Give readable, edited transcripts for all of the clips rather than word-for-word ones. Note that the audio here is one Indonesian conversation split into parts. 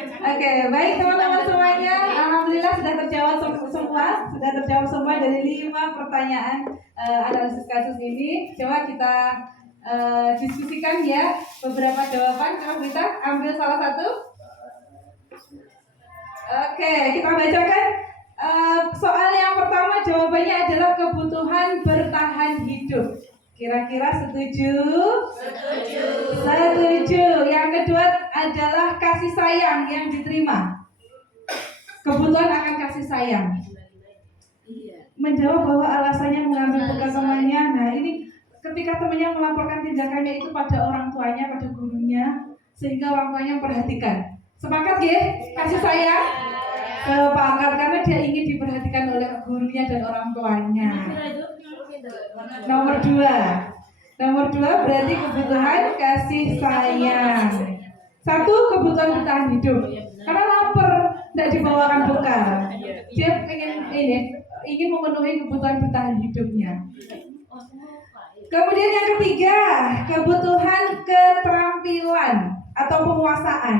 Oke, baik teman-teman semuanya. Alhamdulillah sudah terjawab semua dari 5 pertanyaan analisis kasus ini. Coba kita diskusikan ya beberapa jawaban. Coba kita ambil salah satu. Oke, kita bacakan. Soal yang pertama jawabannya adalah kebutuhan bertahan hidup. Kira-kira setuju? Setuju. Yang kedua adalah kasih sayang yang diterima. Kebutuhan akan kasih sayang. Menjawab bahwa alasannya mengambil bekal temannya. Nah, ini ketika temannya melaporkan tindakannya itu pada orang tuanya, pada gurunya, sehingga orang tuanya memperhatikan. Sepakat ya? Kasih sayang? Sepakat, karena dia ingin diperhatikan oleh gurunya dan orang tuanya. Nomor 2 berarti kebutuhan kasih sayang. 1, kebutuhan bertahan hidup. Karena lapar, tidak dibawakan bekal. Dia ingin memenuhi kebutuhan bertahan hidupnya. Kemudian yang ketiga, kebutuhan keterampilan atau penguasaan.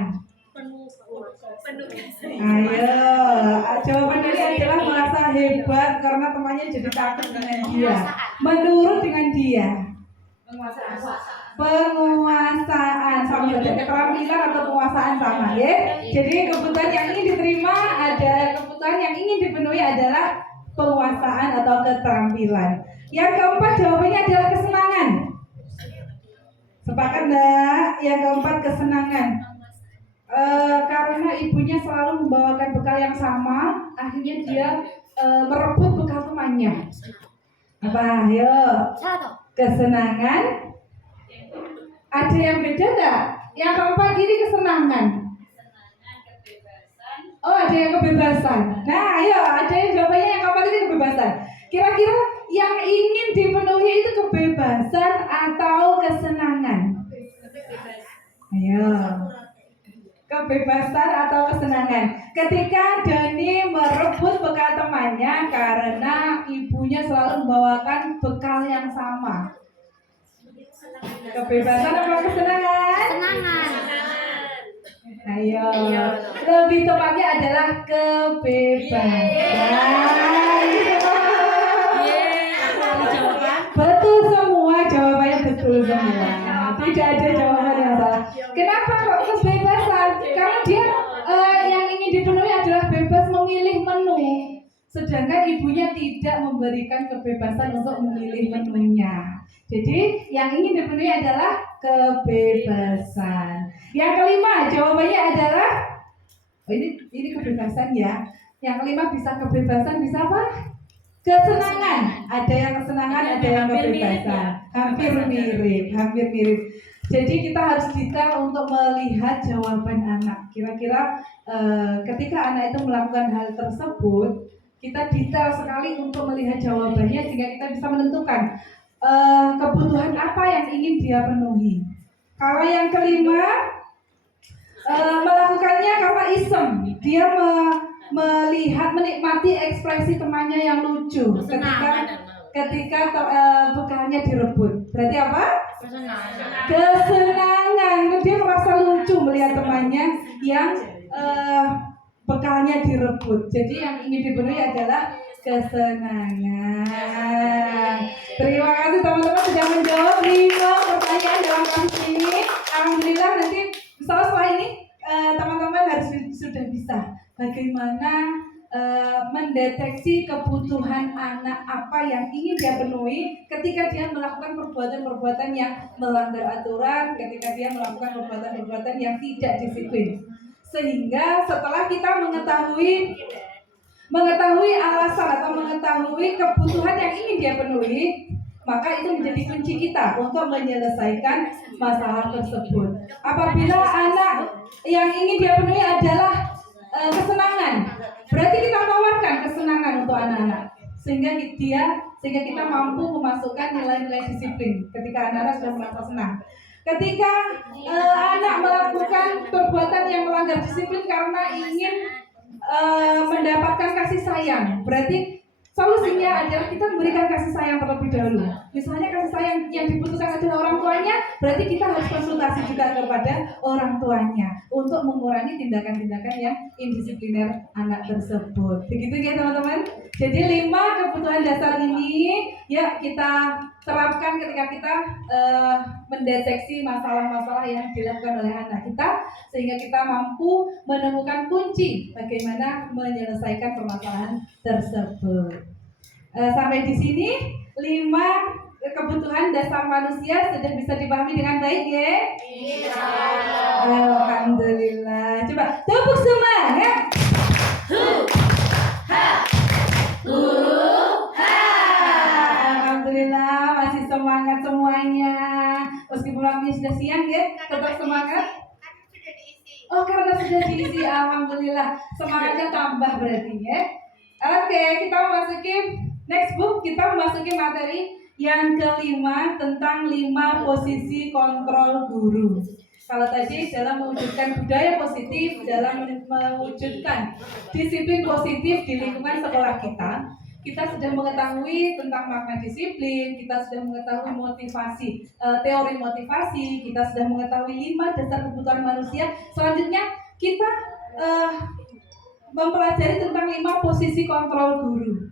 Ayo, jawaban ini adalah merasa hebat karena temannya jadi takut dengan dia. Menurut dengan dia. Penguasaan sama saja, keterampilan atau penguasaan sama ya. Jadi kebutuhan yang ingin diterima ada, kebutuhan yang ingin dipenuhi adalah penguasaan atau keterampilan. Yang keempat jawabannya adalah kesenangan. Sepakat enggak? Yang keempat kesenangan. Karena ibunya selalu membawakan bekal yang sama, akhirnya dia merebut bekal temannya. Apa? Ayo. Kesenangan. Ada yang beda enggak? Yang keempat ini kesenangan. Oh, ada yang kebebasan. Nah, ayo, ada yang jawabannya yang keempat ini kebebasan. Kira-kira yang ingin dipenuhi itu kebebasan atau kesenangan? Ayo. Kebebasan atau kesenangan. Ketika Dani merebut bekal temannya karena ibunya selalu membawakan bekal yang sama. Kebebasan atau kesenangan? Kesenangan. Ayo. Lebih tepatnya adalah kebebasan. Betul semua, jawabannya betul semua. Tidak ada jawaban yang salah. Kenapa kok kebebasan? Karena dia yang ingin dipenuhi adalah bebas memilih menu. Sedangkan ibunya tidak memberikan kebebasan untuk memilih menunya. Jadi yang ingin dipenuhi adalah kebebasan. Yang kelima jawabannya adalah ini kebebasan ya. Yang kelima bisa kebebasan, bisa apa? Kesenangan. Ada yang kesenangan, ada yang kebebasan. Hampir mirip. Jadi kita harus detail untuk melihat jawaban anak. Kira-kira ketika anak itu melakukan hal tersebut, kita detail sekali untuk melihat jawabannya sehingga kita bisa menentukan kebutuhan apa yang ingin dia penuhi. Kalau yang kelima melakukannya karena iseng, dia menikmati ekspresi temannya yang lucu ketika bekalnya direbut. Berarti apa? Kesenangan. Dia merasa lucu melihat temannya yang bekalnya direbut. Jadi yang ingin dipenuhi adalah kesenangan. Terima kasih teman-teman sudah menjawab 5 pertanyaan dalam kasus ini. Alhamdulillah nanti setelah ini teman-teman harus sudah bisa bagaimana mendeteksi kebutuhan anak apa yang ingin dia penuhi ketika dia melakukan perbuatan-perbuatan yang melanggar aturan, ketika dia melakukan perbuatan-perbuatan yang tidak disiplin. Sehingga setelah kita mengetahui alasan atau mengetahui kebutuhan yang ingin dia penuhi, maka itu menjadi kunci kita untuk menyelesaikan masalah tersebut. Apabila anak yang ingin dia penuhi adalah kesenangan, berarti kita tawarkan kesenangan untuk anak-anak sehingga kita mampu memasukkan nilai-nilai disiplin ketika anak-anak sudah merasa senang. Ketika anak melakukan perbuatan yang melanggar disiplin karena ingin mendapatkan kasih sayang, berarti solusinya adalah kita memberikan kasih sayang terlebih dahulu. Misalnya kasih sayang yang dibutuhkan adalah orang tuanya, berarti kita harus konsultasi juga kepada orang tuanya untuk mengurangi tindakan-tindakan yang indisipliner anak tersebut. Begitu ya teman-teman. Jadi 5 kebutuhan dasar ini ya kita terapkan ketika kita mendeteksi masalah-masalah yang dilakukan oleh anak kita, sehingga kita mampu menemukan kunci bagaimana menyelesaikan permasalahan tersebut. Sampai di sini 5 kebutuhan dasar manusia sudah bisa dipahami dengan baik ya? Alhamdulillah. Coba tepuk semangat. Alhamdulillah masih semangat semuanya. Meskipun waktunya sudah siang ya, tetap semangat. Oh, karena sudah diisi, alhamdulillah. Semangatnya tambah berarti ya. Oke, kita memasuki next book. Kita memasuki materi yang kelima tentang 5 posisi kontrol guru. Kalau tadi dalam mewujudkan budaya positif, dalam mewujudkan disiplin positif di lingkungan sekolah kita sudah mengetahui tentang makna disiplin, kita sudah mengetahui motivasi, teori motivasi, kita sudah mengetahui 5 dasar kebutuhan manusia. Selanjutnya kita mempelajari tentang 5 posisi kontrol guru.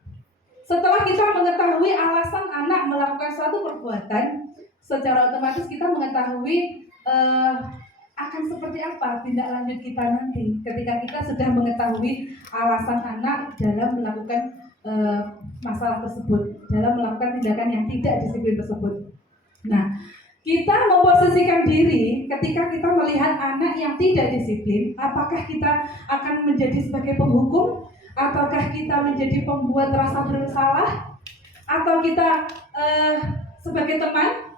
Setelah kita mengetahui alasan anak melakukan suatu perbuatan, secara otomatis kita mengetahui akan seperti apa tindak lanjut kita nanti ketika kita sudah mengetahui alasan anak dalam melakukan masalah tersebut, dalam melakukan tindakan yang tidak disiplin tersebut. Nah, kita memposisikan diri ketika kita melihat anak yang tidak disiplin, apakah kita akan menjadi sebagai penghukum, ataukah kita menjadi pembuat rasa bersalah, atau kita sebagai teman,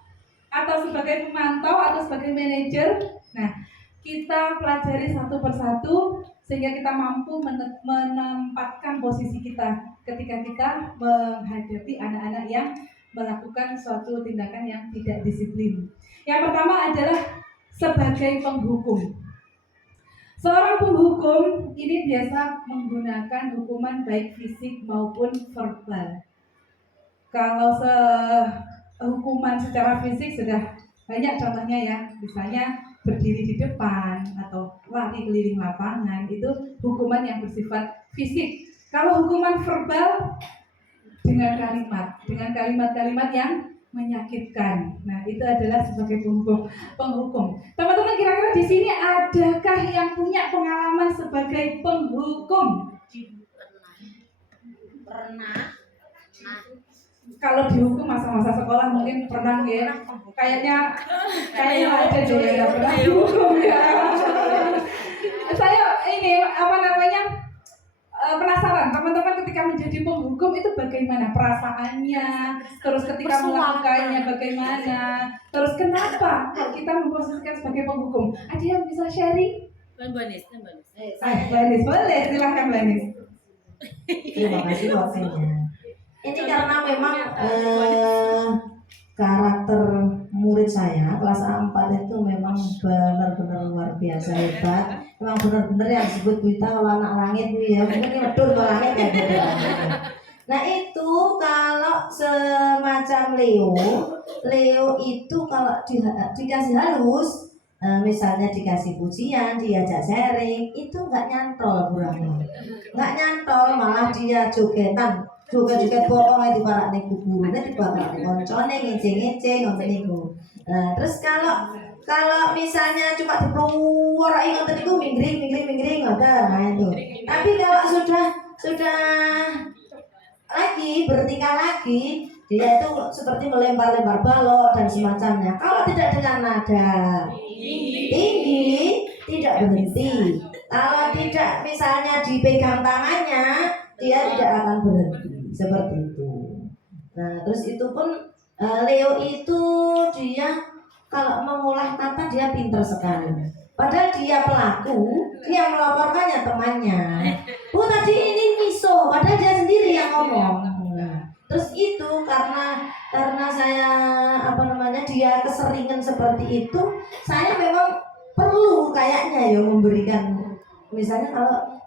atau sebagai pemantau, atau sebagai manajer. Nah, kita pelajari satu persatu sehingga kita mampu menempatkan posisi kita ketika kita menghadapi anak-anak yang melakukan suatu tindakan yang tidak disiplin. Yang pertama adalah sebagai penghukum. Seorang penghukum ini biasa menggunakan hukuman baik fisik maupun verbal. Kalau hukuman secara fisik sudah banyak contohnya ya, misalnya berdiri di depan atau lari keliling lapangan, itu hukuman yang bersifat fisik. Kalau hukuman verbal dengan kalimat-kalimat yang menyakitkan. Nah, itu adalah sebagai penghukum. Teman-teman, kira-kira di sini adakah yang punya pengalaman sebagai penghukum? Pernah. Kalau dihukum masa-masa sekolah mungkin pernah ya. Kayaknya ada deh yang pernah dihukum ya. Saya ini penasaran teman-teman ketika menjadi penghukum itu bagaimana perasaannya, terus ketika melakukannya bagaimana, terus kenapa kita memposisikan sebagai penghukum? Ada yang bisa sharing? Banis. Banis boleh, silahkan Banis. Terima kasih waktunya. Ini karena memang karakter murid saya kelas A4 itu memang benar-benar luar biasa hebat. Memang benar-benar yang disebut Buta kalau anak langit ya, mungkin medul ke langit ya gitu. Nah itu kalau semacam Leo itu kalau dikasih halus, misalnya dikasih pujian, diajak sharing, itu nggak nyantol burangnya, nggak nyantol, malah dia jogetan. Juga bohong itu para niku gurunya dibakar koncone ngeceng-ngeceng ngoten niku. Nah, terus kalau misalnya cuma dipluwarai ngoten niku minggring ngoten. Nah itu. Tapi kalau sudah lagi bertingkah lagi, dia itu seperti melempar-lempar balok dan semacamnya. Kalau tidak dengan nada tinggi, tidak berhenti. Kalau tidak misalnya dipegang tangannya, dia tidak akan berhenti. Seperti itu. Nah, terus itu pun Leo itu dia kalau mengolah kata dia pintar sekali. Padahal dia pelaku, dia melaporkannya temannya. Oh tadi ini miso, padahal dia sendiri yang ngomong. Nah, terus itu karena saya dia keseringan seperti itu, saya memang perlu kayaknya ya memberikan misalnya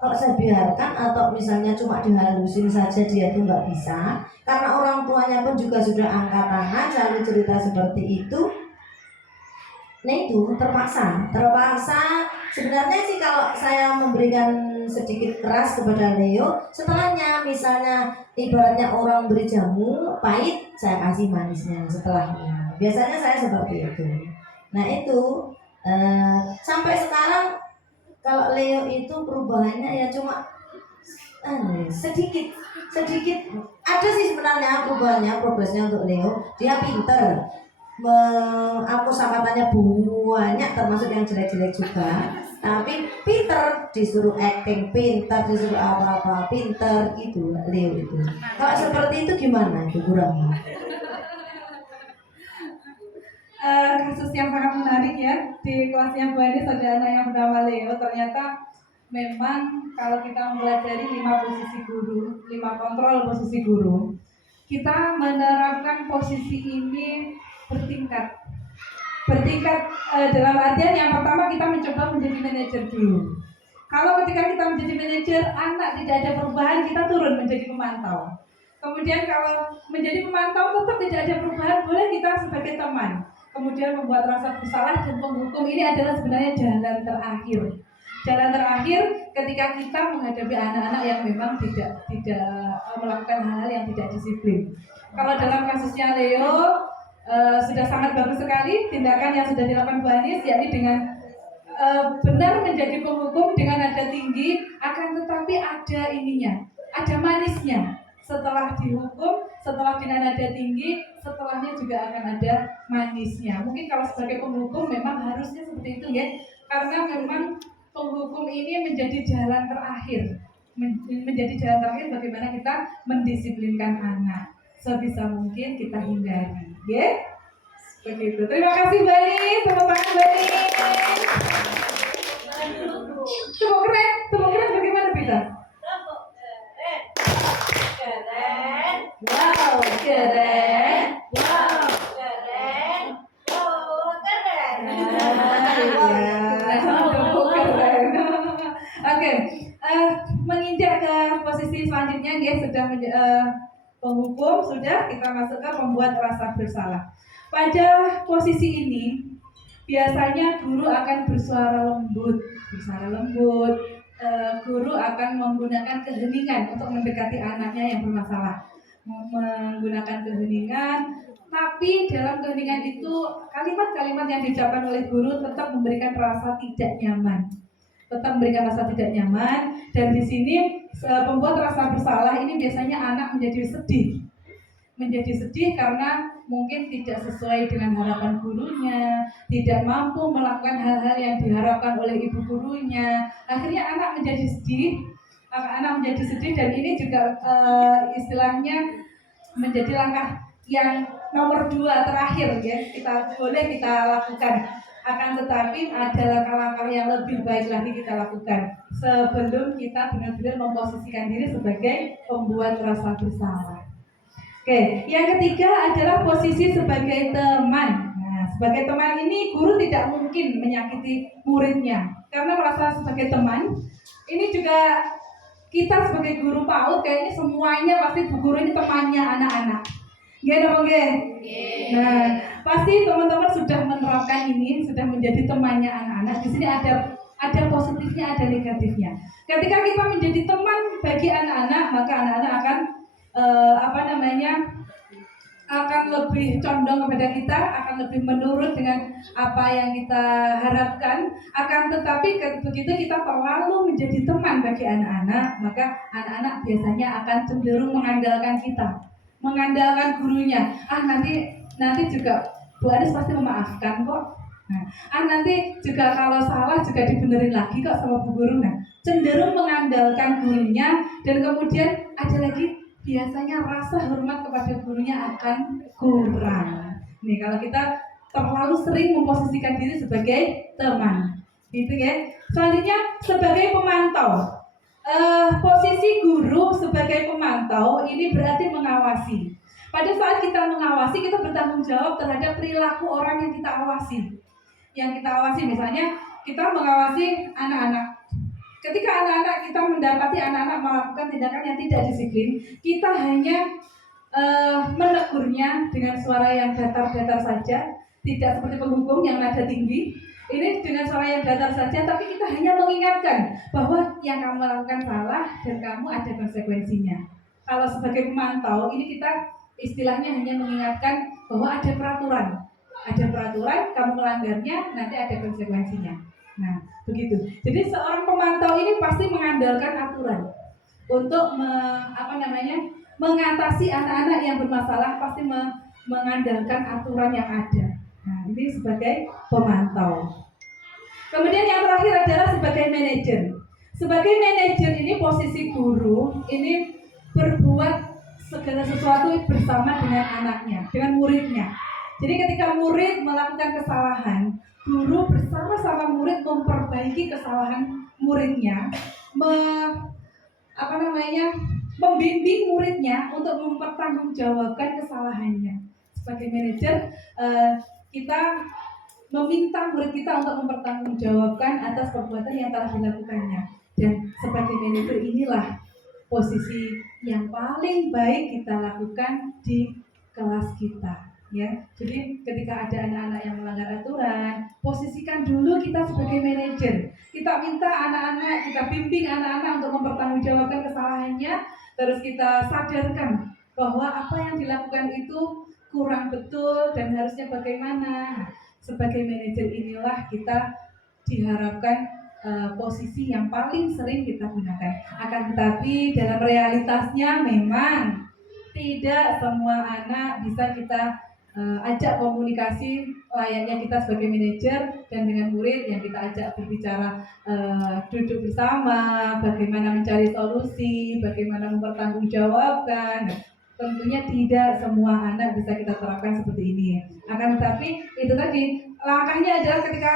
kalau saya biarkan atau misalnya cuma dihalusin saja dia tuh nggak bisa, karena orang tuanya pun juga sudah angkat tangan selalu cerita seperti itu. Nah itu terpaksa sebenarnya sih kalau saya memberikan sedikit keras kepada Leo, setelahnya misalnya ibaratnya orang beri jamu pahit, saya kasih manisnya setelahnya, biasanya saya seperti itu. Nah itu sampai sekarang kalau Leo itu perubahannya ya cuma sedikit ada sih sebenarnya perubahannya, progresnya untuk Leo. Dia pinter, aku samatannya banyak termasuk yang jelek-jelek juga, tapi pinter, disuruh acting pinter, disuruh apa-apa pinter gitu Leo itu. Kalau seperti itu gimana itu kurang? Kasus yang sangat menarik ya, di kelasnya Bu Anis ada anak yang bernama Leo. Ternyata memang kalau kita mempelajari 5 posisi guru, 5 kontrol posisi guru, kita menerapkan posisi ini bertingkat dalam artian yang pertama kita mencoba menjadi manajer dulu. Kalau ketika kita menjadi manajer, anak tidak ada perubahan, kita turun menjadi pemantau. Kemudian kalau menjadi pemantau tetap tidak ada perubahan, boleh kita sebagai teman. Kemudian membuat rasa bersalah dan penghukum, ini adalah sebenarnya jalan terakhir. Jalan terakhir ketika kita menghadapi anak-anak yang memang tidak melakukan hal-hal yang tidak disiplin. Kalau dalam kasusnya Leo, sudah sangat bagus sekali tindakan yang sudah dilakukan Bu Anis, yakni dengan benar menjadi penghukum dengan nada tinggi, akan tetapi ada ininya, ada manisnya. Setelah dihukum, setelah dengan nada tinggi, setelahnya juga akan ada manisnya. Mungkin kalau sebagai penghukum memang harusnya seperti itu ya, karena memang penghukum ini menjadi jalan terakhir, bagaimana kita mendisiplinkan anak. Sebisa mungkin kita hindari, ya. Begitu. Terima kasih Bani, tepuk tangan Bani. Tepuk keren bagaimana Pita? Wow, keren. Oke, menginjak ke posisi selanjutnya, dia sudah penghukum, sudah kita masuk ke membuat rasa bersalah. Pada posisi ini biasanya guru akan bersuara lembut. Guru akan menggunakan keheningan untuk mendekati anaknya yang bermasalah. Menggunakan keheningan, tapi dalam keheningan itu kalimat-kalimat yang diucapkan oleh guru tetap memberikan rasa tidak nyaman. Dan di sini pembuat rasa bersalah ini biasanya anak menjadi sedih karena mungkin tidak sesuai dengan harapan gurunya, tidak mampu melakukan hal-hal yang diharapkan oleh ibu gurunya. Akhirnya anak menjadi sedih dan ini juga istilahnya menjadi langkah yang nomor 2 terakhir ya, kita lakukan. Akan tetapi ada langkah-langkah yang lebih baik lagi kita lakukan sebelum kita benar-benar memposisikan diri sebagai pembuat rasa bersalah. Oke, yang ketiga adalah posisi sebagai teman. Nah, sebagai teman ini guru tidak mungkin menyakiti muridnya karena merasa sebagai teman. Ini juga kita sebagai guru PAUD kayaknya semuanya pasti bu guru ini temannya anak-anak. Nah, pasti teman-teman sudah menerapkan ini, sudah menjadi temannya anak-anak. Di sini ada positifnya, ada negatifnya. Ketika kita menjadi teman bagi anak-anak, maka anak-anak akan akan lebih condong kepada kita, akan lebih menurut dengan apa yang kita harapkan. Akan tetapi begitu kita terlalu menjadi teman bagi anak-anak, maka anak-anak biasanya akan cenderung mengandalkan kita, mengandalkan gurunya. Nanti juga Bu Anis pasti memaafkan kok. Nanti juga kalau salah juga dibenerin lagi kok sama Bu Guru. Cenderung mengandalkan gurunya, dan kemudian ada lagi biasanya rasa hormat kepada gurunya akan kurang. Nih kalau kita terlalu sering memposisikan diri sebagai teman, gitu ya. Selanjutnya sebagai pemantau. Posisi guru sebagai pemantau ini berarti mengawasi. Pada saat kita mengawasi, kita bertanggung jawab terhadap perilaku orang yang kita awasi. Misalnya kita mengawasi anak-anak. Ketika anak-anak kita mendapati anak-anak melakukan tindakan yang tidak disiplin, kita hanya menegurnya dengan suara yang datar-datar saja, tidak seperti penghukum yang nada tinggi. Ini dengan suara yang datar saja, tapi kita hanya mengingatkan bahwa yang kamu lakukan salah dan kamu ada konsekuensinya. Kalau sebagai pemantau, ini kita istilahnya hanya mengingatkan bahwa ada peraturan. Ada peraturan, kamu melanggarnya, nanti ada konsekuensinya. Nah, begitu. Jadi seorang pemantau ini pasti mengandalkan aturan untuk mengatasi anak-anak yang bermasalah, pasti mengandalkan aturan yang ada. Nah, ini sebagai pemantau. Kemudian yang terakhir adalah sebagai manajer. Sebagai manajer ini posisi guru ini berbuat segala sesuatu bersama dengan anaknya, dengan muridnya. Jadi ketika murid melakukan kesalahan, guru bersama-sama murid memperbaiki kesalahan muridnya, membimbing muridnya untuk mempertanggungjawabkan kesalahannya. Sebagai manajer, kita meminta murid kita untuk mempertanggungjawabkan atas perbuatan yang telah dilakukannya. Dan sebagai manajer inilah posisi yang paling baik kita lakukan di kelas kita. Ya, jadi ketika ada anak-anak yang melanggar aturan, posisikan dulu kita sebagai manajer. Kita minta anak-anak, kita bimbing anak-anak untuk mempertanggungjawabkan kesalahannya. Terus kita sadarkan bahwa apa yang dilakukan itu kurang betul dan harusnya bagaimana. Sebagai manajer inilah kita diharapkan posisi yang paling sering kita gunakan. Akan tetapi dalam realitasnya memang tidak semua anak bisa kita ajak komunikasi layaknya kita sebagai manajer dan dengan murid yang kita ajak berbicara, duduk bersama, bagaimana mencari solusi, bagaimana mempertanggungjawabkan. Tentunya tidak semua anak bisa kita terapkan seperti ini. Akan tetapi itu tadi langkahnya adalah ketika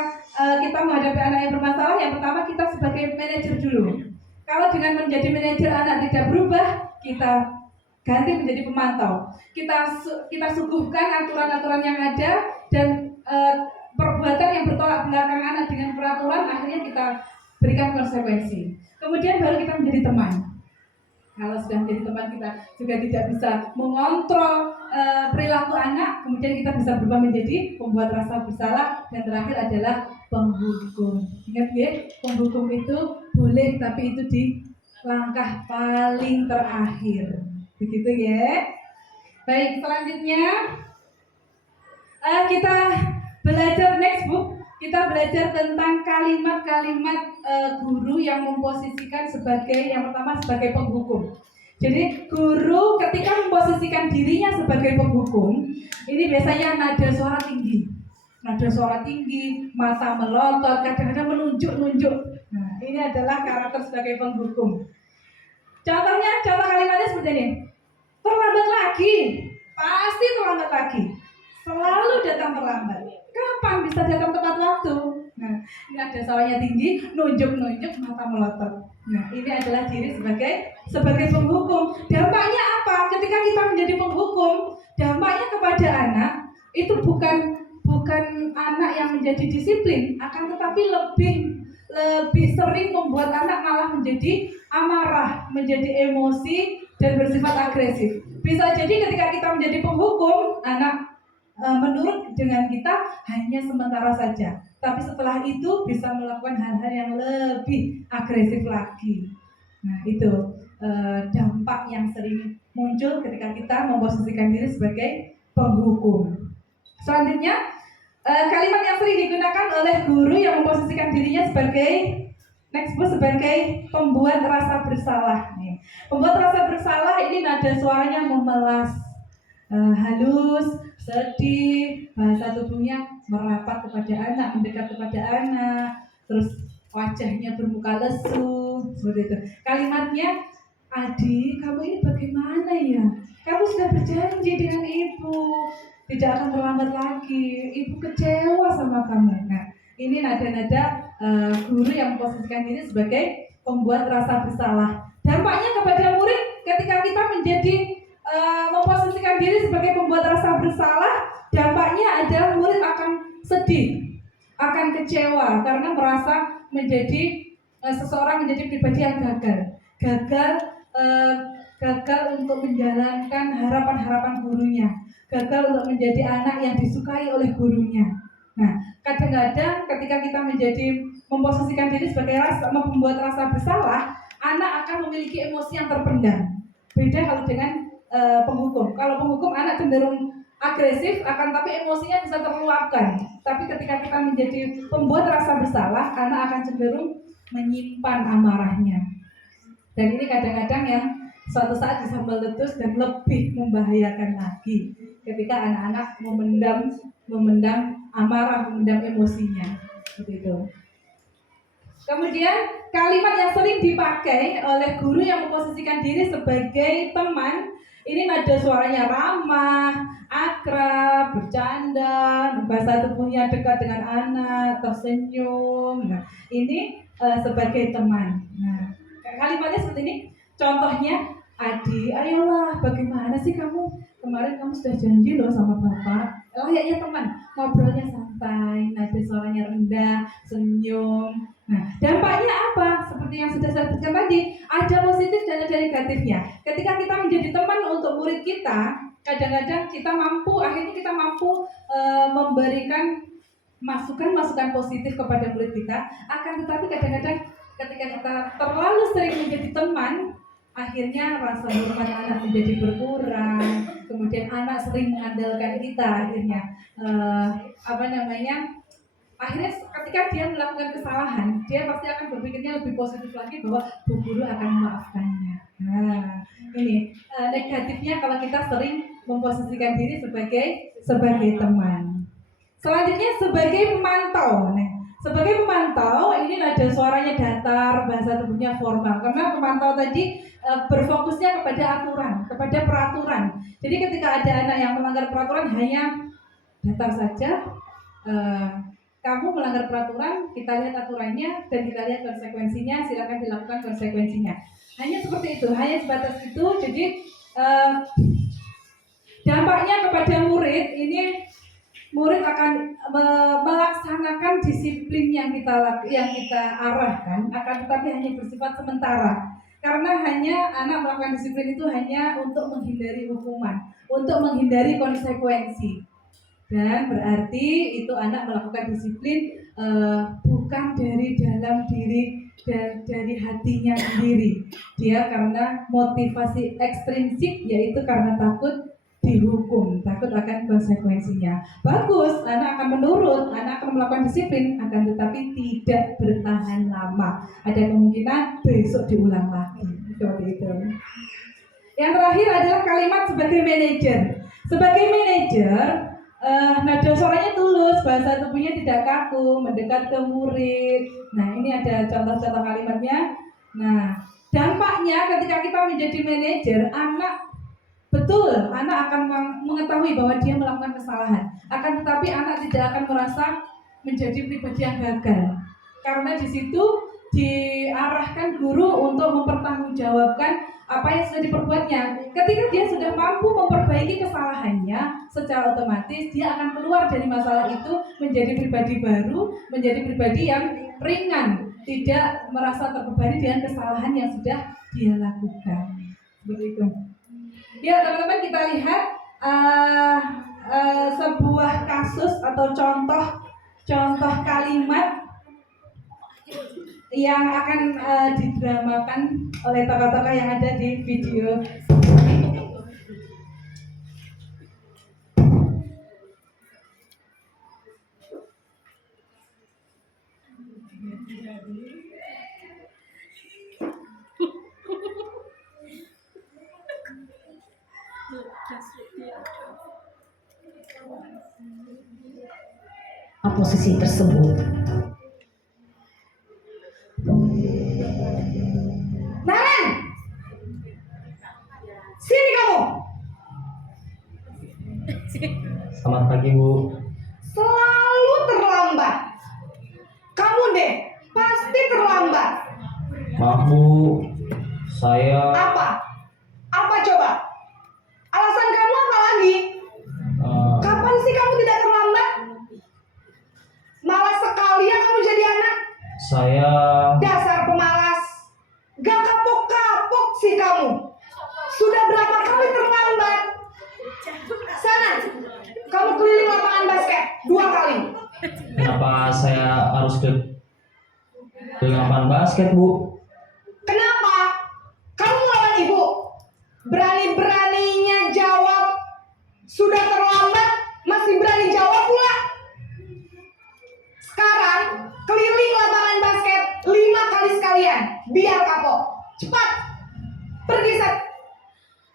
kita menghadapi anak yang bermasalah, yang pertama kita sebagai manajer dulu. Kalau dengan menjadi manajer anak tidak berubah, kita ganti menjadi pemantau. Kita suguhkan aturan-aturan yang ada dan perbuatan yang bertolak belakang anak dengan peraturan, akhirnya kita berikan konsekuensi. Kemudian baru kita menjadi teman. Kalau sudah menjadi teman, kita juga tidak bisa mengontrol perilaku anak, kemudian kita bisa berubah menjadi pembuat rasa bersalah, dan terakhir adalah penghukum. Ingat ya, penghukum itu boleh, tapi itu di langkah paling terakhir. Begitu ya. Baik, selanjutnya kita belajar next book. Kita belajar tentang kalimat-kalimat guru yang memposisikan sebagai, yang pertama sebagai penghukum. Jadi guru ketika memposisikan dirinya sebagai penghukum, ini biasanya nada suara tinggi. Nada suara tinggi, mata melotot, kadang-kadang menunjuk-nunjuk. Nah, ini adalah karakter sebagai penghukum. Contohnya, contoh kalimatnya seperti ini. Terlambat lagi, pasti terlambat lagi. Selalu datang terlambat. Kapan bisa datang tepat waktu? Nah, ini ada suaranya tinggi, nunjuk-nunjuk, mata melotot. Nah, ini adalah diri sebagai penghukum. Dampaknya apa? Ketika kita menjadi penghukum, dampaknya kepada anak itu bukan anak yang menjadi disiplin, akan tetapi lebih sering membuat anak malah menjadi amarah, menjadi emosi dan bersifat agresif. Bisa jadi ketika kita menjadi penghukum, anak menurut dengan kita hanya sementara saja, tapi setelah itu bisa melakukan hal-hal yang lebih agresif lagi. Nah, itu dampak yang sering muncul ketika kita memposisikan diri sebagai penghukum. Selanjutnya, kalimat yang sering digunakan oleh guru yang memposisikan dirinya sebagai pembuat rasa bersalah. Nih, pembuat rasa bersalah ini nada suaranya memelas, halus, sedih, bahasa tubuhnya merapat kepada anak, mendekat kepada anak, terus wajahnya bermuka lesu, seperti itu. Kalimatnya, adik, kamu ini bagaimana ya? Kamu sudah berjanji dengan ibu, tidak akan terlambat lagi. Ibu kecewa sama kamu. Nah, ini nada-nada guru yang memposisikan diri sebagai pembuat rasa bersalah. Dampaknya kepada murid ketika kita menjadi memposisikan diri sebagai pembuat rasa bersalah, dampaknya adalah murid akan sedih, akan kecewa karena merasa menjadi seseorang menjadi pribadi yang gagal untuk menjalankan harapan-harapan gurunya, gagal untuk menjadi anak yang disukai oleh gurunya. Nah, kadang-kadang ketika kita memposisikan diri sebagai membuat rasa bersalah, anak akan memiliki emosi yang terpendam. Beda kalau dengan penghukum. Kalau penghukum, anak cenderung agresif, akan tapi emosinya bisa terluapkan. Tapi ketika kita menjadi pembuat rasa bersalah, anak akan cenderung menyimpan amarahnya. Dan ini kadang-kadang yang suatu saat bisa meletus dan lebih membahayakan lagi ketika anak-anak memendam amarah, memendam emosinya, seperti itu. Kemudian kalimat yang sering dipakai oleh guru yang memposisikan diri sebagai teman, ini nada suaranya ramah, akrab, bercanda, bahasa tubuhnya dekat dengan anak, tersenyum. Nah, ini sebagai teman. Nah, kalimatnya seperti ini. Contohnya, Adi, ayolah, bagaimana sih kamu? Kemarin kamu sudah janji loh sama bapak. Layaknya teman, ngobrolnya santai, nada suaranya rendah, senyum. Nah, dampaknya apa? Seperti yang sudah saya sebutkan tadi, ada positif dan ada negatifnya. Ketika kita menjadi teman untuk murid kita, kadang-kadang akhirnya kita mampu memberikan masukan-masukan positif kepada murid kita. Akan tetapi kadang-kadang ketika kita terlalu sering menjadi teman, akhirnya rasa hormat anak menjadi berkurang. Kemudian anak sering mengandalkan kita, akhirnya akhirnya ketika dia melakukan kesalahan, dia pasti akan berpikirnya lebih positif lagi bahwa bu guru akan memaafkannya. Nah, ini negatifnya kalau kita sering memposisikan diri sebagai teman. Selanjutnya sebagai pemantau. Nah, sebagai pemantau, ini nada suaranya datar, bahasa tubuhnya formal. Karena pemantau tadi berfokusnya kepada aturan, kepada peraturan. Jadi ketika ada anak yang melanggar peraturan, hanya datar saja. Kamu melanggar peraturan, kita lihat aturannya dan kita lihat konsekuensinya. Silakan dilakukan konsekuensinya. Hanya seperti itu, hanya sebatas itu. Jadi dampaknya kepada murid ini. Murid akan melaksanakan disiplin yang kita arahkan, akan tetapi hanya bersifat sementara. Karena hanya anak melakukan disiplin itu hanya untuk menghindari hukuman, untuk menghindari konsekuensi. Dan berarti itu anak melakukan disiplin bukan dari dalam diri dan dari hatinya sendiri. Dia karena motivasi ekstrinsik, yaitu karena takut dihukum, takut akan konsekuensinya. Bagus, anak akan menurut, anak akan melakukan disiplin, akan tetapi tidak bertahan lama. Ada kemungkinan besok diulang lagi. Seperti itu. Yang terakhir adalah kalimat sebagai manajer. Sebagai manajer, nada suaranya tulus, bahasa tubuhnya tidak kaku, mendekat ke murid. Nah, ini ada contoh-contoh kalimatnya. Nah, dampaknya ketika kita menjadi manajer, anak akan mengetahui bahwa dia melakukan kesalahan. Akan tetapi anak tidak akan merasa menjadi pribadi yang gagal. Karena di situ diarahkan guru untuk mempertanggungjawabkan apa yang sudah diperbuatnya. Ketika dia sudah mampu memperbaiki kesalahannya, secara otomatis dia akan keluar dari masalah itu menjadi pribadi baru, menjadi pribadi yang ringan, tidak merasa terbebani dengan kesalahan yang sudah dia lakukan. Begitu. Ya teman-teman, kita lihat sebuah kasus atau contoh kalimat yang akan didramakan oleh tokoh-tokoh yang ada di video. Posisi tersebut. Naran, sini kamu. Selamat pagi, Bu. Selalu terlambat. Kamu deh, pasti terlambat. Maaf, Bu. Saya Apa coba? Alasan kamu apa lagi? Kapan sih kamu tidak terlambat? Malah sekali ya kamu jadi anak. Saya Dasar harus ke lapangan basket, Bu. Kenapa? Kamu melawan ibu? Berani-beraninya jawab sudah terlambat, masih berani jawab pula. Sekarang keliling lapangan basket 5 kali sekalian, biar kapok. Cepat, pergi Sat.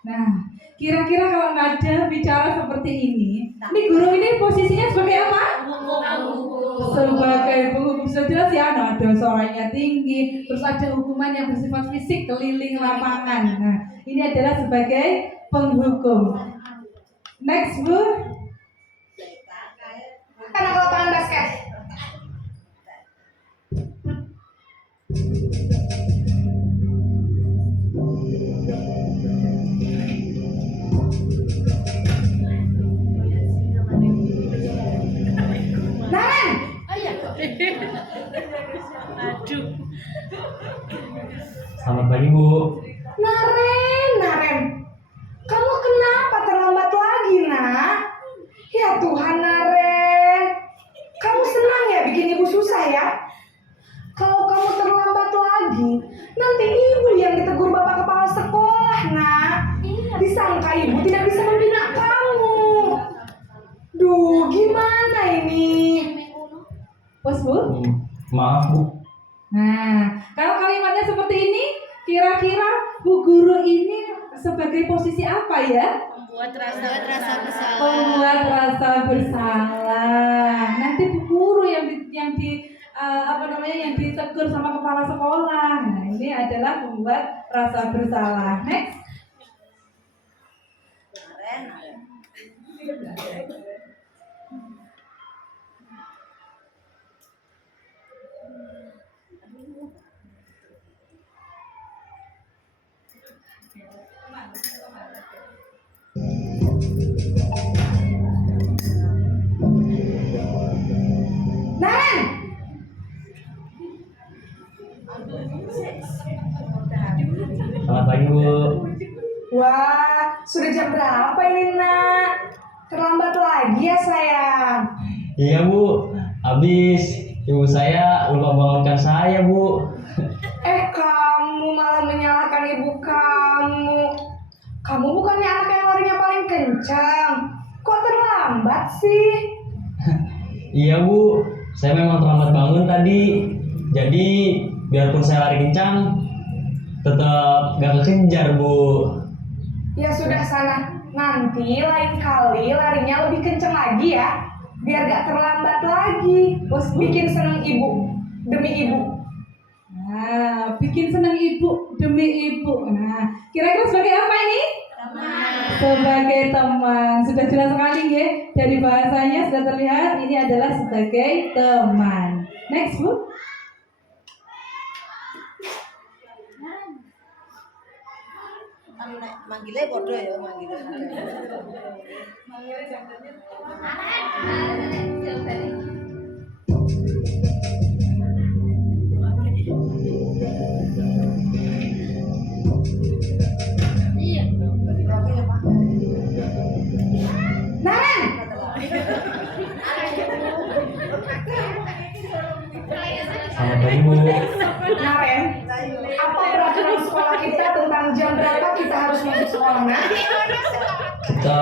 Nah, kira-kira kalau Nada bicara seperti ini guru ini posisinya sebagai apa? Sebagai penghukum. Sudah jelas ya, Nada suaranya tinggi, terus ada hukuman yang bersifat fisik keliling lapangan. Nah, ini adalah sebagai penghukum. Next, Bu. Karena ke lapangan basket. Naren, Selamat pagi, Bu. Naren, kamu kenapa terlambat lagi, nak? Ya Tuhan, Naren, kamu senang ya bikin ibu susah ya? Kalau kamu terlambat lagi, nanti ibu yang ditegur bapak kepala sekolah, nak. Disangka ibu tidak bisa membina kamu. Duh, gimana ini? Bos, Bu. Maaf, Bu. Nah, kalau kalimatnya seperti ini, kira-kira Bu Guru ini sebagai posisi apa ya? Membuat rasa bersalah. Membuat rasa bersalah. Nanti Bu Guru yang yang ditegur sama kepala sekolah. Nah, ini adalah membuat rasa bersalah. Next. Naren, Selamat pagi, Bu. wah, sudah jam berapa ini, nak? Terlambat lagi ya, sayang. Iya, Bu. Habis ibu saya lupa bangunkan saya, Bu. Kamu malah menyalahkan ibu kamu. Kamu bukannya anak yang larinya paling kencang. Kok terlambat sih? Iya, Bu. Saya memang terlambat bangun tadi. Jadi, biarpun saya lari kencang, tetap gak kekejar, Bu. Ya sudah sana. Nanti lain kali larinya lebih kencang lagi ya. Biar gak terlambat lagi. Bos bikin seneng ibu. Demi ibu. Nah, bikin senang ibu demi ibu. Nah, kira-kira sebagai apa ini? Sebagai teman. Sudah jelas sekali ya. Dari bahasanya sudah terlihat ini adalah sebagai teman. Next, Bu. Manggilnya bodoh ya, manggilnya. Naren, Selamat pagi, Bu. Naren, apa peraturan sekolah kita tentang jam berapa kita harus masuk sekolah, nak? Kita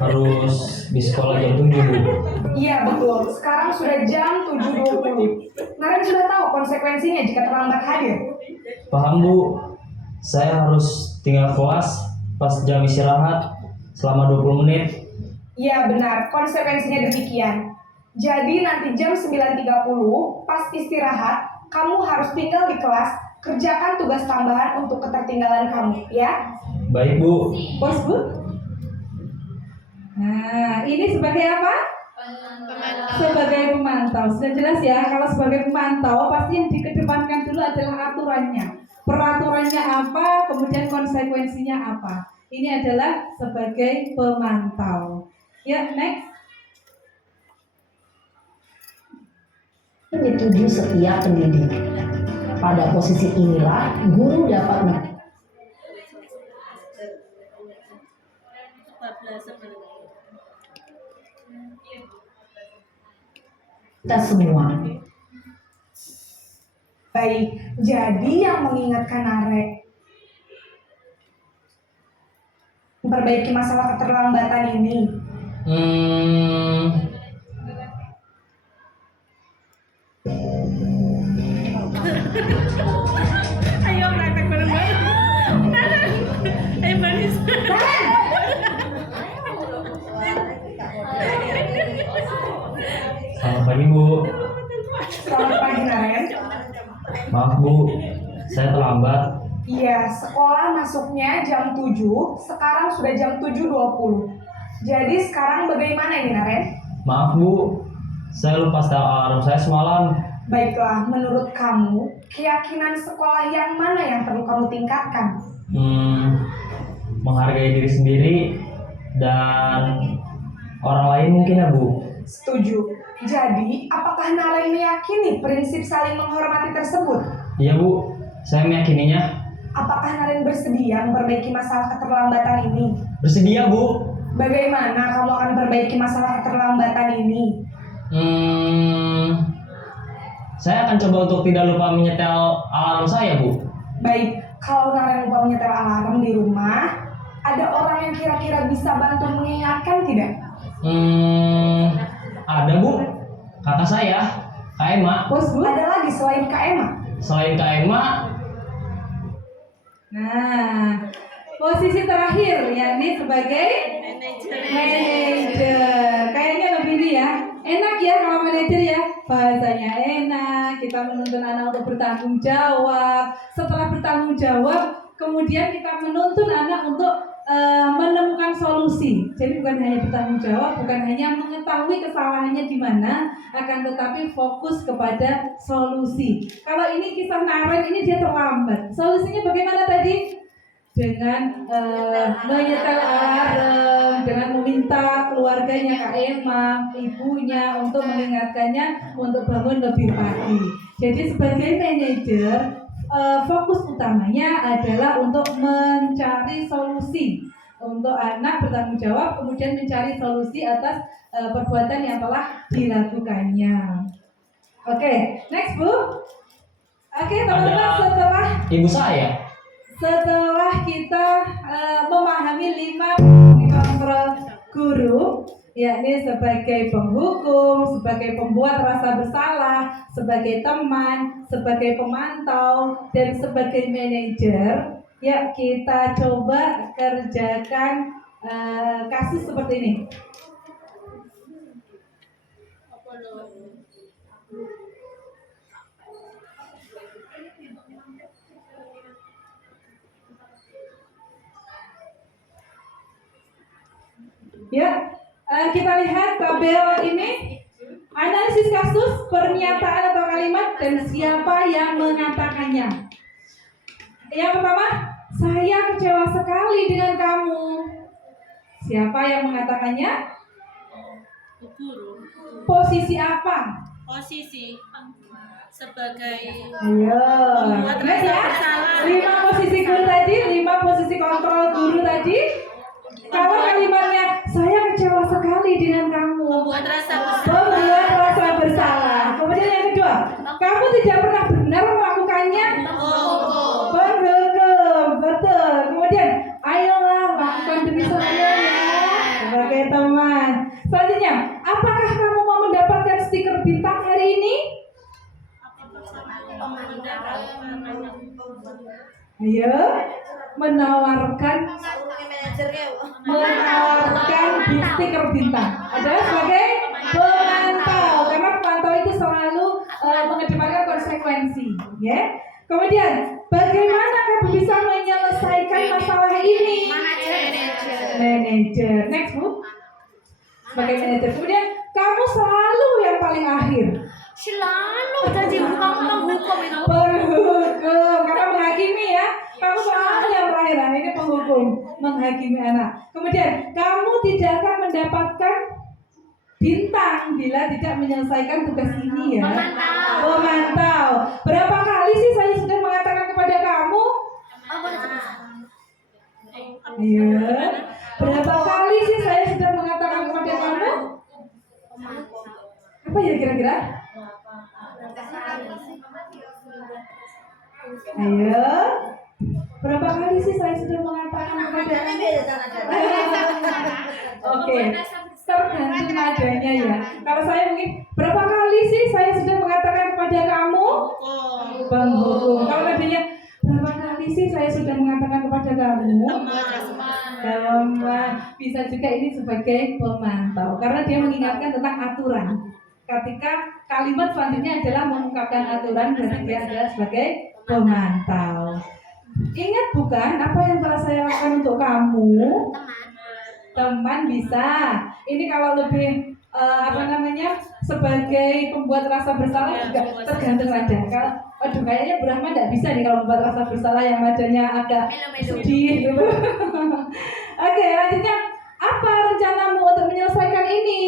harus di sekolah jam 7, Bu. Iya betul, sekarang sudah jam 7.20. Naren sudah tahu konsekuensinya jika terlambat hadir. Paham, Bu. Saya harus tinggal kelas pas jam istirahat selama 20 menit. Iya benar, konsekuensinya demikian. Jadi nanti jam 9.30 pas istirahat, kamu harus tinggal di kelas, kerjakan tugas tambahan untuk ketertinggalan kamu, ya. Baik, Bu. Bos, Bu. Nah, ini sebagai apa? Sebagai pemantau. Sudah jelas ya, kalau sebagai pemantau pasti yang dikedepankan dulu adalah aturannya. Peraturannya apa, kemudian konsekuensinya apa. Ini adalah sebagai pemantau. Ya, next. Menyetujui setiap pendidik. Pada posisi inilah guru dapat kita semua. Baik, jadi yang mengingatkan Are memperbaiki masalah keterlambatan ini. Ayo praktek bareng-bareng. Ayo Banis. Selamat pagi Bu. Selamat pagi Naren. Maaf Bu, saya terlambat. Iya, sekolah masuknya jam 7, sekarang sudah jam 7.20. Jadi sekarang bagaimana ini Naren? Maaf Bu, saya lupa setel alarm saya semalam. Baiklah, menurut kamu, keyakinan sekolah yang mana yang perlu kamu tingkatkan? Menghargai diri sendiri dan orang lain mungkin ya Bu. Setuju. Jadi, apakah Naren meyakini prinsip saling menghormati tersebut? Iya Bu, saya meyakininya. Apakah Naren bersedia memperbaiki masalah keterlambatan ini? Bersedia Bu. Bagaimana kamu akan memperbaiki masalah keterlambatan ini? Saya akan coba untuk tidak lupa menyetel alarm saya Bu. Baik, kalau Naren lupa menyetel alarm di rumah, ada orang yang kira-kira bisa bantu mengingatkan tidak? Ada Bu, kakak saya, Kak Emma. Bos, ada lagi selain Kak Emma? Selain Kak Emma, Nah, posisi terakhir yakni sebagai manajer. Kayaknya lebih ini ya. Enak ya kalau manajer ya. Bahasanya enak, kita menuntun anak untuk bertanggung jawab. Setelah bertanggung jawab, kemudian kita menuntun anak untuk menemukan solusi. Jadi bukan hanya bertanggung jawab, bukan hanya mengetahui kesalahannya di mana, akan tetapi fokus kepada solusi. Kalau ini kisah Naren ini dia terlambat. Solusinya bagaimana tadi? Dengan menyetel alarm, dengan meminta keluarganya Kak Emma, ibunya untuk mengingatkannya untuk bangun lebih pagi. Jadi sebagai manajer, fokus utamanya adalah untuk mencari solusi untuk anak bertanggung jawab, kemudian mencari solusi atas perbuatan yang telah dilakukannya. Oke, next Bu. Oke, teman-teman, setelah ibu saya. kita memahami 5 kontrol guru, yakni sebagai penghukum, sebagai pembuat rasa bersalah, sebagai teman, sebagai pemantau, dan sebagai manajer. Ya, kita coba kerjakan kasus seperti ini. Ya, kita lihat tabel ini. Analisis kasus, pernyataan atau kalimat, dan siapa yang mengatakannya. Yang pertama, saya kecewa sekali dengan kamu. Siapa yang mengatakannya? Guru. Posisi apa? Posisi sebagai Ayo, membuat ingat rasa ya. bersalah. 5 posisi guru tadi, 5 posisi kontrol guru tadi. Kalau kalimatnya, saya kecewa sekali dengan kamu. Membuat rasa bersalah. Membuat rasa bersalah. Kemudian yang kedua, kamu tidak pernah benar melakukannya. Berhukum, betul. Kemudian, ayolah lakukan demi saya ya, sebagai teman. Selanjutnya, apakah kamu mau mendapatkan stiker bintang hari ini? Ayo, menawarkan stiker bintang. Adalah sebagai pemantau, karena pemantau itu selalu mengedepankan konsekuensi, ya. Kemudian, bagaimana kamu bisa menyelesaikan masalah ini? Manajer. Next Bu. Sebagai manajer. Kemudian, kamu selalu yang paling akhir. Selalu jadi penghukum itu. Penghukum, karena menghakimi ya. Kamu selalu yang terakhir. Nah, ini penghukum, menghakimi anak. Kemudian, kamu tidak akan mendapatkan bintang bila tidak menyelesaikan tugas ini ya. Memantau. Berapa kali sih saya sudah mengatakan kepada kamu? Iya. Berapa kali sih saya sudah mengatakan kepada kamu? Apa ya kira-kira? Ya. Berapa kali sih saya sudah mengatakan kepada Oke, tergantung nadanya ya. Kalau saya mungkin berapa kali sih saya sudah mengatakan kepada kamu penghukum. Kalau nadanya berapa kali sih saya sudah mengatakan kepada kamu teman. Bisa juga ini sebagai pemantau karena dia mengingatkan tentang aturan. Ketika kalimat selanjutnya adalah mengungkapkan aturan, berarti dia adalah sebagai pemantau. Ingat bukan apa yang telah saya lakukan untuk kamu? Teman bisa. Ini kalau lebih sebagai pembuat rasa bersalah juga tergantung nada. Kalau aduh kayaknya Bu Rahma tidak bisa nih kalau membuat rasa bersalah yang nadanya agak sedih gitu. Oke, lanjutnya apa rencanamu untuk menyelesaikan ini?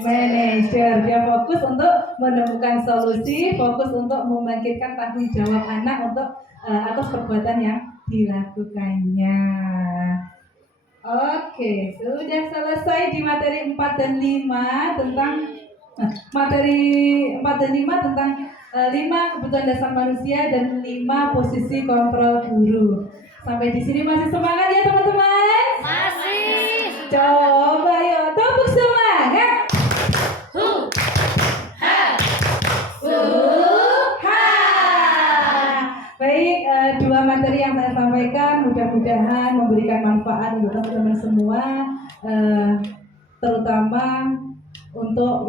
Manajer, dia fokus untuk menemukan solusi, fokus untuk membangkitkan tanggung jawab anak untuk atas perbuatan yang dilakukannya. Oke, sudah selesai di materi 4 dan 5 tentang materi 4 dan 5 tentang 5 kebutuhan dasar manusia dan 5 posisi kontrol guru. Sampai di sini masih semangat ya teman-teman? Masih. Coba yuk, tepuk semangat. Baik, dua materi yang saya sampaikan mudah-mudahan memberikan manfaat untuk teman-teman semua, terutama untuk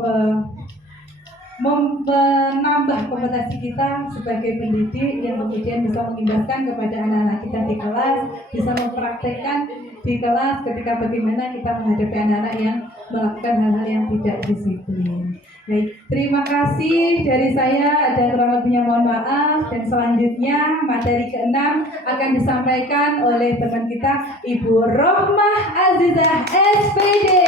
menambah kompetensi kita sebagai pendidik yang kemudian bisa mengimbaskan kepada anak-anak kita di kelas, bisa mempraktekkan di kelas ketika bagaimana kita menghadapi anak-anak yang melakukan hal-hal yang tidak disiplin. Baik, terima kasih dari saya, ada kurang lebihnya mohon maaf, dan selanjutnya materi ke-6 akan disampaikan oleh teman kita Ibu Rohmah Azizah SPD.